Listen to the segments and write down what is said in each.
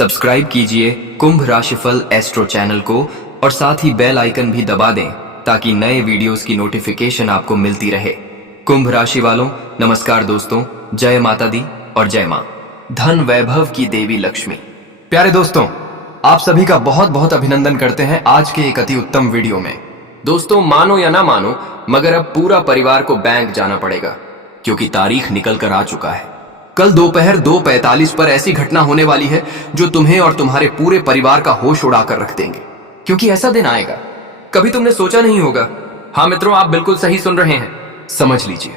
Subscribe कीजिए कुंभ राशिफल astro channel को और साथ ही बेल आइकन भी दबा दें ताकि नए वीडियोस की नोटिफिकेशन आपको मिलती रहे। कुंभ राशि वालों नमस्कार दोस्तों, जय माता दी और जय मां धन वैभव की देवी लक्ष्मी। प्यारे दोस्तों, आप सभी का बहुत बहुत अभिनंदन करते हैं आज के एक अति उत्तम वीडियो में। दोस्तों, मानो या ना मानो मगर अब पूरा परिवार को बैंक जाना पड़ेगा क्योंकि तारीख निकल कर आ चुका है। कल दोपहर 2:45 पर ऐसी घटना होने वाली है जो तुम्हें और तुम्हारे पूरे परिवार का होश उड़ाकर रख देंगे, क्योंकि ऐसा दिन आएगा कभी तुमने सोचा नहीं होगा। हाँ मित्रों, आप बिल्कुल सही सुन रहे हैं। समझ लीजिए,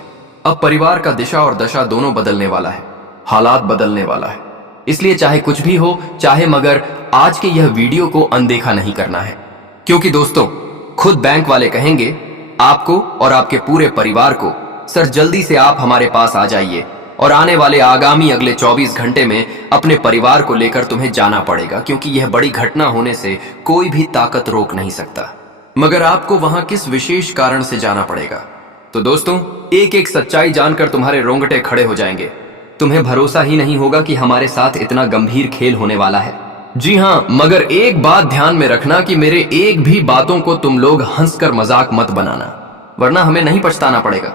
अब परिवार का दिशा और दशा दोनों बदलने वाला है, हालात बदलने वाला है। इसलिए चाहे कुछ भी हो चाहे, मगर आज के यह वीडियो को अनदेखा नहीं करना है, क्योंकि दोस्तों खुद बैंक वाले कहेंगे आपको और आपके पूरे परिवार को, सर जल्दी से आप हमारे पास आ जाइए और आने वाले आगामी अगले 24 घंटे में अपने परिवार को लेकर तुम्हें जाना पड़ेगा, क्योंकि यह बड़ी घटना होने से कोई भी ताकत रोक नहीं सकता। मगर आपको वहां किस विशेष कारण से जाना पड़ेगा? तो दोस्तों, एक एक सच्चाई जानकर तुम्हारे रोंगटे खड़े हो जाएंगे। तुम्हें भरोसा ही नहीं होगा कि हमारे साथ इतना गंभीर खेल होने वाला है। जी हाँ, मगर एक बात ध्यान में रखना कि मेरे एक भी बातों को तुम लोग हंसकर मजाक मत बनाना, वरना हमें नहीं पछताना पड़ेगा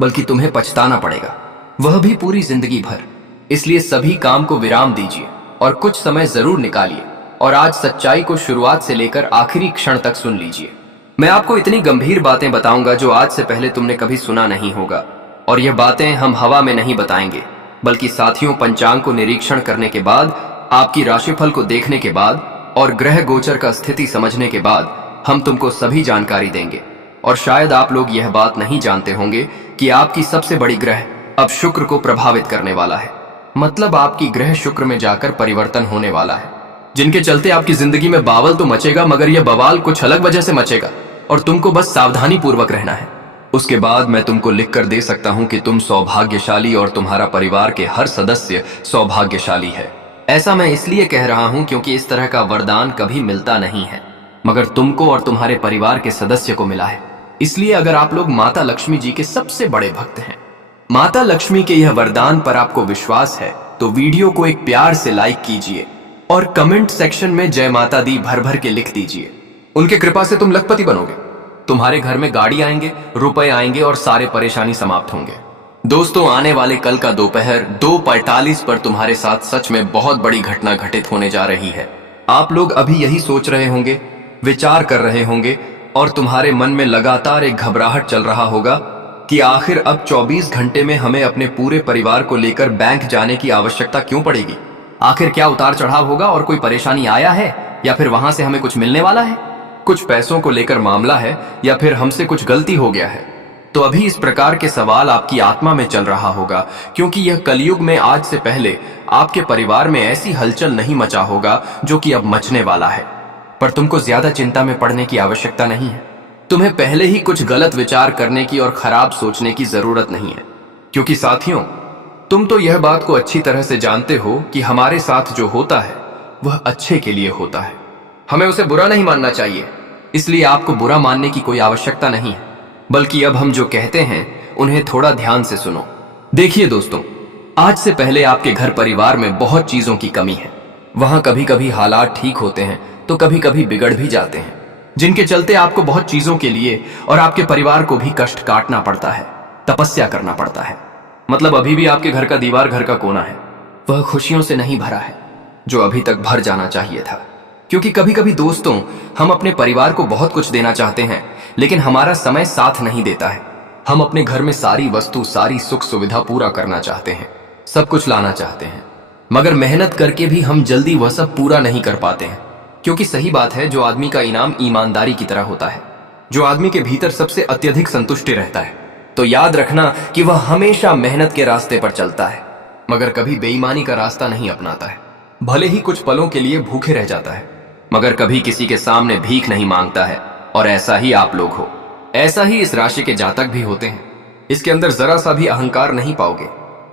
बल्कि तुम्हें पछताना पड़ेगा, वह भी पूरी जिंदगी भर। इसलिए सभी काम को विराम दीजिए और कुछ समय जरूर निकालिए और आज सच्चाई को शुरुआत से लेकर आखिरी क्षण तक सुन लीजिए। मैं आपको इतनी गंभीर बातें बताऊंगा जो आज से पहले तुमने कभी सुना नहीं होगा, और यह बातें हम हवा में नहीं बताएंगे बल्कि साथियों पंचांग को निरीक्षण करने के बाद, आपकी राशिफल को देखने के बाद और ग्रह गोचर का स्थिति समझने के बाद हम तुमको सभी जानकारी देंगे। और शायद आप लोग यह बात नहीं जानते होंगे कि आपकी सबसे बड़ी ग्रह अब शुक्र को प्रभावित करने वाला है। मतलब आपकी ग्रह शुक्र में जाकर परिवर्तन होने वाला है, जिनके चलते आपकी जिंदगी में बावल तो मचेगा, मगर यह बवाल कुछ अलग वजह से मचेगा और तुमको बस सावधानी पूर्वक रहना है। उसके बाद मैं तुमको लिख कर दे सकता हूं कि तुम सौभाग्यशाली और तुम्हारा परिवार के हर सदस्य सौभाग्यशाली है। ऐसा मैं इसलिए कह रहा हूं क्योंकि इस तरह का वरदान कभी मिलता नहीं है, मगर तुमको और तुम्हारे परिवार के सदस्य को मिला है। इसलिए अगर आप लोग माता लक्ष्मी जी के सबसे बड़े भक्त हैं, माता लक्ष्मी के यह वरदान पर आपको विश्वास है, तो वीडियो को एक प्यार से लाइक कीजिए और कमेंट सेक्शन में जय माता दी भर भर के लिख दीजिए। उनके कृपा से तुम लखपति बनोगे, तुम्हारे घर में गाड़ी आएंगे, रुपए आएंगे और सारे परेशानी समाप्त होंगे। दोस्तों, आने वाले कल का दोपहर 2:45 पर तुम्हारे साथ सच में बहुत बड़ी घटना घटित होने जा रही है। आप लोग अभी यही सोच रहे होंगे, विचार कर रहे होंगे और तुम्हारे मन में लगातार एक घबराहट चल रहा होगा कि आखिर अब 24 घंटे में हमें अपने पूरे परिवार को लेकर बैंक जाने की आवश्यकता क्यों पड़ेगी? आखिर क्या उतार चढ़ाव होगा और कोई परेशानी आया है, या फिर वहां से हमें कुछ मिलने वाला है? कुछ पैसों को लेकर मामला है, या फिर हमसे कुछ गलती हो गया है? तो अभी इस प्रकार के सवाल आपकी आत्मा में चल रहा होगा, क्योंकि यह कलयुग में आज से पहले आपके परिवार में ऐसी हलचल नहीं मचा होगा जो कि अब मचने वाला है। पर तुमको ज्यादा चिंता में पड़ने की आवश्यकता नहीं है। तुम्हें पहले ही कुछ गलत विचार करने की और खराब सोचने की जरूरत नहीं है, क्योंकि साथियों तुम तो यह बात को अच्छी तरह से जानते हो कि हमारे साथ जो होता है वह अच्छे के लिए होता है। हमें उसे बुरा नहीं मानना चाहिए, इसलिए आपको बुरा मानने की कोई आवश्यकता नहीं है, बल्कि अब हम जो कहते हैं उन्हें थोड़ा ध्यान से सुनो। देखिए दोस्तों, आज से पहले आपके घर परिवार में बहुत चीजों की कमी है। वहां कभी कभी हालात ठीक होते हैं तो कभी कभी बिगड़ भी जाते हैं, जिनके चलते आपको बहुत चीजों के लिए और आपके परिवार को भी कष्ट काटना पड़ता है, तपस्या करना पड़ता है। मतलब अभी भी आपके घर का दीवार, घर का कोना है, वह खुशियों से नहीं भरा है जो अभी तक भर जाना चाहिए था। क्योंकि कभी कभी दोस्तों हम अपने परिवार को बहुत कुछ देना चाहते हैं, लेकिन हमारा समय साथ नहीं देता है। हम अपने घर में सारी वस्तु, सारी सुख सुविधा पूरा करना चाहते हैं, सब कुछ लाना चाहते हैं, मगर मेहनत करके भी हम जल्दी वह सब पूरा नहीं कर पाते हैं। क्योंकि सही बात है, जो आदमी का इनाम ईमानदारी की तरह होता है, जो आदमी के भीतर सबसे अत्यधिक संतुष्टि रहता है, तो याद रखना कि वह हमेशा मेहनत के रास्ते पर चलता है, मगर कभी बेईमानी का रास्ता नहीं अपनाता है। भले ही कुछ पलों के लिए भूखे रह जाता है, मगर कभी किसी के सामने भीख नहीं मांगता है। और ऐसा ही आप लोग हो, ऐसा ही इस राशि के जातक भी होते हैं। इसके अंदर जरा सा भी अहंकार नहीं पाओगे।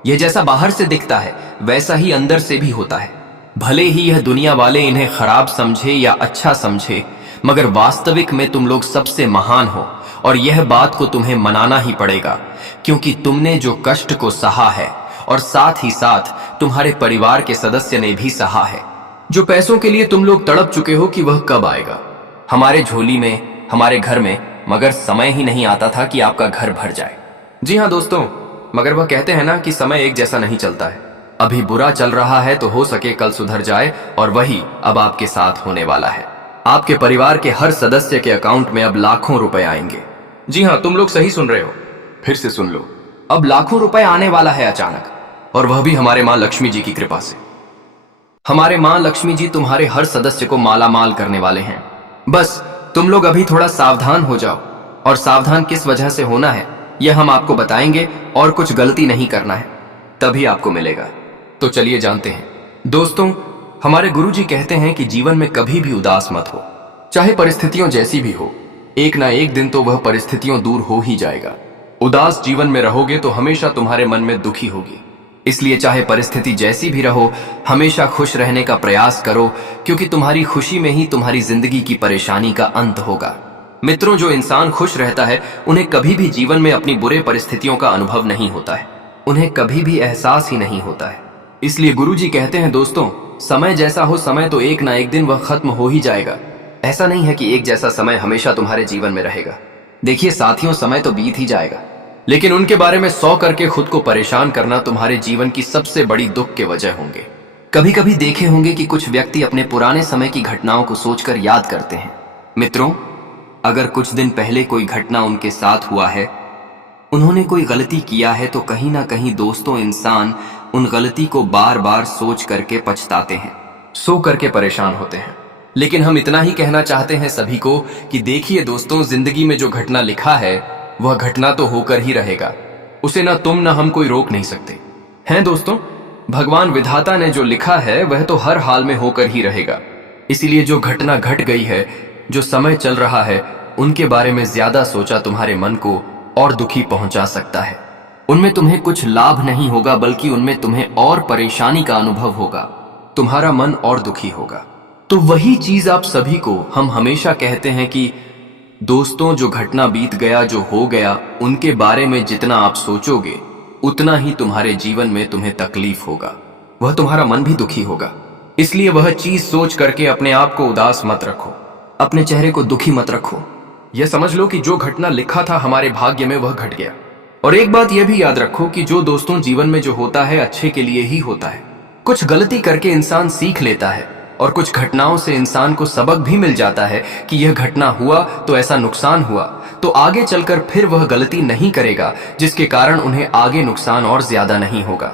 यह जैसा बाहर से दिखता है वैसा ही अंदर से भी होता है। भले ही यह दुनिया वाले इन्हें खराब समझे या अच्छा समझे, मगर वास्तविक में तुम लोग सबसे महान हो, और यह बात को तुम्हें मनाना ही पड़ेगा, क्योंकि तुमने जो कष्ट को सहा है और साथ ही साथ तुम्हारे परिवार के सदस्य ने भी सहा है। जो पैसों के लिए तुम लोग तड़प चुके हो कि वह कब आएगा। हमारे झोली में, हमारे घर में, मगर समय ही नहीं आता था कि आपका घर भर जाए। जी हाँ दोस्तों, मगर वह कहते हैं ना कि समय एक जैसा नहीं चलता है। अभी बुरा चल रहा है तो हो सके कल सुधर जाए, और वही अब आपके साथ होने वाला है। आपके परिवार के हर सदस्य के अकाउंट में अब लाखों रुपए आएंगे। जी हाँ, तुम लोग सही सुन रहे हो, फिर से सुन लो। अब लाखों रुपए आने वाला है अचानक, और वह भी हमारे मां लक्ष्मी जी की कृपा से। हमारे मां लक्ष्मी जी तुम्हारे हर सदस्य को माला माल करने वाले हैं। बस तुम लोग अभी थोड़ा सावधान हो जाओ, और सावधान किस वजह से होना है यह हम आपको बताएंगे, और कुछ गलती नहीं करना है, तभी आपको मिलेगा। तो चलिए जानते हैं। दोस्तों, हमारे गुरुजी कहते हैं कि जीवन में कभी भी उदास मत हो, चाहे परिस्थितियां जैसी भी हो। एक ना एक दिन तो वह परिस्थितियों दूर हो ही जाएगा। उदास जीवन में रहोगे तो हमेशा तुम्हारे मन में दुखी होगी। इसलिए चाहे परिस्थिति जैसी भी रहो, हमेशा खुश रहने का प्रयास करो, क्योंकि तुम्हारी खुशी में ही तुम्हारी जिंदगी की परेशानी का अंत होगा। मित्रों, जो इंसान खुश रहता है उन्हें कभी भी जीवन में अपनी बुरे परिस्थितियों का अनुभव नहीं होता है, उन्हें कभी भी एहसास ही नहीं होता है। इसलिए गुरुजी कहते हैं दोस्तों, समय जैसा हो, समय तो एक ना एक दिन वह खत्म हो ही जाएगा। ऐसा नहीं है कि एक जैसा समय हमेशा तुम्हारे जीवन में रहेगा। देखिए साथियों, समय तो बीत ही जाएगा, लेकिन उनके बारे में 100 करके खुद को परेशान करना तुम्हारे जीवन की सबसे बड़ी दुख के वजह होंगे। कभी कभी देखे होंगे कि कुछ व्यक्ति अपने पुराने समय की घटनाओं को सोचकर याद करते हैं। मित्रों, अगर कुछ दिन पहले कोई घटना उनके साथ हुआ है, उन्होंने कोई गलती किया है, तो कहीं ना कहीं दोस्तों इंसान उन गलती को बार बार सोच करके पछताते हैं, सो करके परेशान होते हैं। लेकिन हम इतना ही कहना चाहते हैं सभी को कि देखिए दोस्तों, जिंदगी में जो घटना लिखा है वह घटना तो होकर ही रहेगा। उसे ना तुम ना हम कोई रोक नहीं सकते हैं दोस्तों। भगवान विधाता ने जो लिखा है वह तो हर हाल में होकर ही रहेगा। इसीलिए जो घटना घट गई है, जो समय चल रहा है, उनके बारे में ज्यादा सोचा तुम्हारे मन को और दुखी पहुंचा सकता है। उनमें तुम्हें कुछ लाभ नहीं होगा, बल्कि उनमें तुम्हें और परेशानी का अनुभव होगा, तुम्हारा मन और दुखी होगा। तो वही चीज आप सभी को हम हमेशा कहते हैं कि दोस्तों, जो घटना बीत गया, जो हो गया, उनके बारे में जितना आप सोचोगे उतना ही तुम्हारे जीवन में तुम्हें तकलीफ होगा, वह तुम्हारा मन भी दुखी होगा। इसलिए वह चीज सोच करके अपने आप को उदास मत रखो, अपने चेहरे को दुखी मत रखो। यह समझ लो कि जो घटना लिखा था हमारे भाग्य में वह घट गया। और एक बात यह भी याद रखो कि जो दोस्तों जीवन में जो होता है अच्छे के लिए ही होता है। कुछ गलती करके इंसान सीख लेता है, और कुछ घटनाओं से इंसान को सबक भी मिल जाता है कि यह घटना हुआ तो ऐसा नुकसान हुआ, तो आगे चलकर फिर वह गलती नहीं करेगा, जिसके कारण उन्हें आगे नुकसान और ज्यादा नहीं होगा।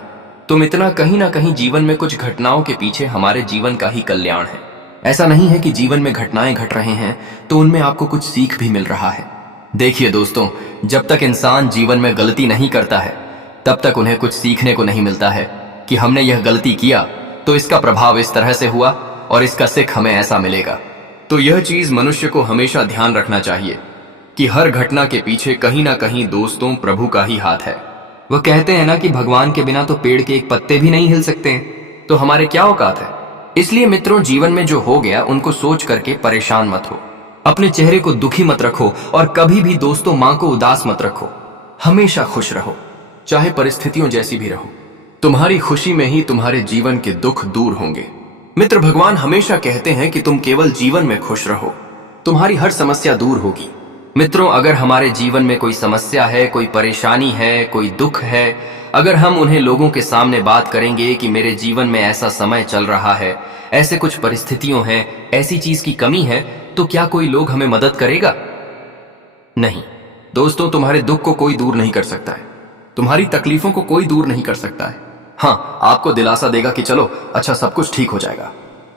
तुम इतना कहीं ना कहीं जीवन में कुछ घटनाओं के पीछे हमारे जीवन का ही कल्याण है। ऐसा नहीं है कि जीवन में घटनाएं घट रहे हैं तो उनमें आपको कुछ सीख भी मिल रहा है। देखिए दोस्तों, जब तक इंसान जीवन में गलती नहीं करता है तब तक उन्हें कुछ सीखने को नहीं मिलता है कि हमने यह गलती किया तो इसका प्रभाव इस तरह से हुआ और इसका सीख हमें ऐसा मिलेगा। तो यह चीज मनुष्य को हमेशा ध्यान रखना चाहिए कि हर घटना के पीछे कहीं ना कहीं दोस्तों प्रभु का ही हाथ है। वह कहते हैं ना कि भगवान के बिना तो पेड़ के एक पत्ते भी नहीं हिल सकते, तो हमारे क्या औकात है। इसलिए मित्रों, जीवन में जो हो गया उनको सोच करके परेशान मत हो, अपने चेहरे को दुखी मत रखो, और कभी भी दोस्तों मां को उदास मत रखो। हमेशा खुश रहो, चाहे परिस्थितियों जैसी भी रहो। तुम्हारी खुशी में ही तुम्हारे जीवन के दुख दूर होंगे। मित्र, भगवान हमेशा कहते हैं कि तुम केवल जीवन में खुश रहो, तुम्हारी हर समस्या दूर होगी। मित्रों, अगर हमारे जीवन में कोई समस्या है, कोई परेशानी है, कोई दुख है, अगर हम उन्हें लोगों के सामने बात करेंगे कि मेरे जीवन में ऐसा समय चल रहा है, ऐसे कुछ परिस्थितियों हैं, ऐसी चीज की कमी है, तो क्या कोई लोग हमें मदद करेगा? नहीं दोस्तों, तुम्हारे दुख को कोई दूर नहीं कर सकता है, तुम्हारी तकलीफों को कोई दूर नहीं कर सकता है। हाँ, आपको दिलासा देगा कि चलो अच्छा सब कुछ ठीक हो जाएगा,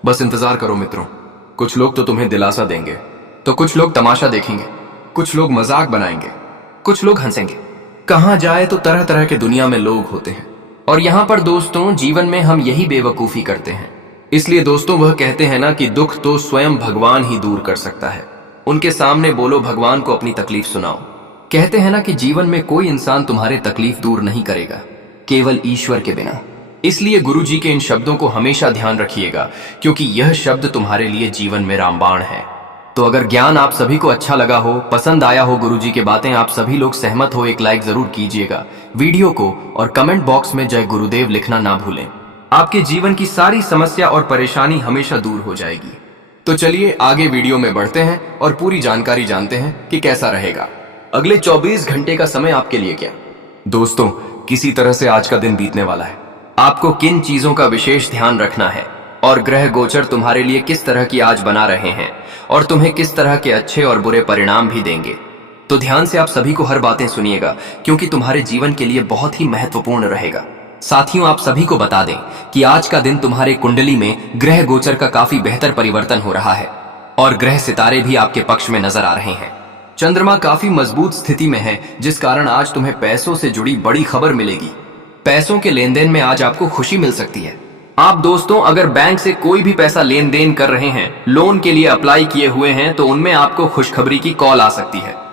बस इंतजार करो। मित्रों, कुछ लोग तो तुम्हें दिलासा देंगे, तो कुछ लोग तमाशा देखेंगे, कुछ लोग मजाक बनाएंगे, कुछ लोग हंसेंगे। कहां जाए तो तरह तरह के दुनिया में लोग होते हैं, और यहां पर दोस्तों जीवन में हम यही बेवकूफी करते हैं। इसलिए दोस्तों वह कहते हैं ना कि दुख तो स्वयं भगवान ही दूर कर सकता है। उनके सामने बोलो, भगवान को अपनी तकलीफ सुनाओ। कहते हैं ना कि जीवन में कोई इंसान तुम्हारे तकलीफ दूर नहीं करेगा, केवल ईश्वर के बिना। इसलिए गुरुजी के इन शब्दों को हमेशा ध्यान रखिएगा, क्योंकि यह शब्द तुम्हारे लिए जीवन में रामबाण है। तो अगर ज्ञान आप सभी को अच्छा लगा हो, पसंद आया हो, गुरुजी की बातें आप सभी लोग सहमत हो, एक लाइक जरूर कीजिएगा वीडियो को, और कमेंट बॉक्स में जय गुरुदेव लिखना ना भूलें। आपके जीवन की सारी समस्या और परेशानी हमेशा दूर हो जाएगी। तो चलिए आगे वीडियो में बढ़ते हैं और पूरी जानकारी जानते हैं कि कैसा रहेगा अगले 24 घंटे का समय आपके लिए। क्या दोस्तों, किसी तरह से आज का दिन बीतने वाला है। आपको किन चीजों का विशेष ध्यान रखना है और ग्रह गोचर तुम्हारे लिए किस तरह की आज बना रहे हैं और तुम्हें किस तरह के अच्छे और बुरे परिणाम भी देंगे, तो ध्यान से आप सभी को हर बातें सुनिएगा, क्योंकि तुम्हारे जीवन के लिए बहुत ही महत्वपूर्ण रहेगा। साथियों, आप सभी को बता दें कि आज का दिन तुम्हारे कुंडली में ग्रह गोचर का काफी बेहतर परिवर्तन हो रहा है और ग्रह सितारे भी आपके पक्ष में नजर आ रहे हैं। चंद्रमा काफी मजबूत स्थिति में है, जिस कारण आज तुम्हें पैसों से जुड़ी बड़ी खबर मिलेगी। पैसों के लेन देन में आज आपको खुशी मिल सकती है। आप दोस्तों अगर बैंक से कोई भी पैसा लेन देन कर रहे हैं, लोन के लिए अप्लाई किए हुए हैं, तो उनमें आपको खुशखबरी की कॉल आ सकती है।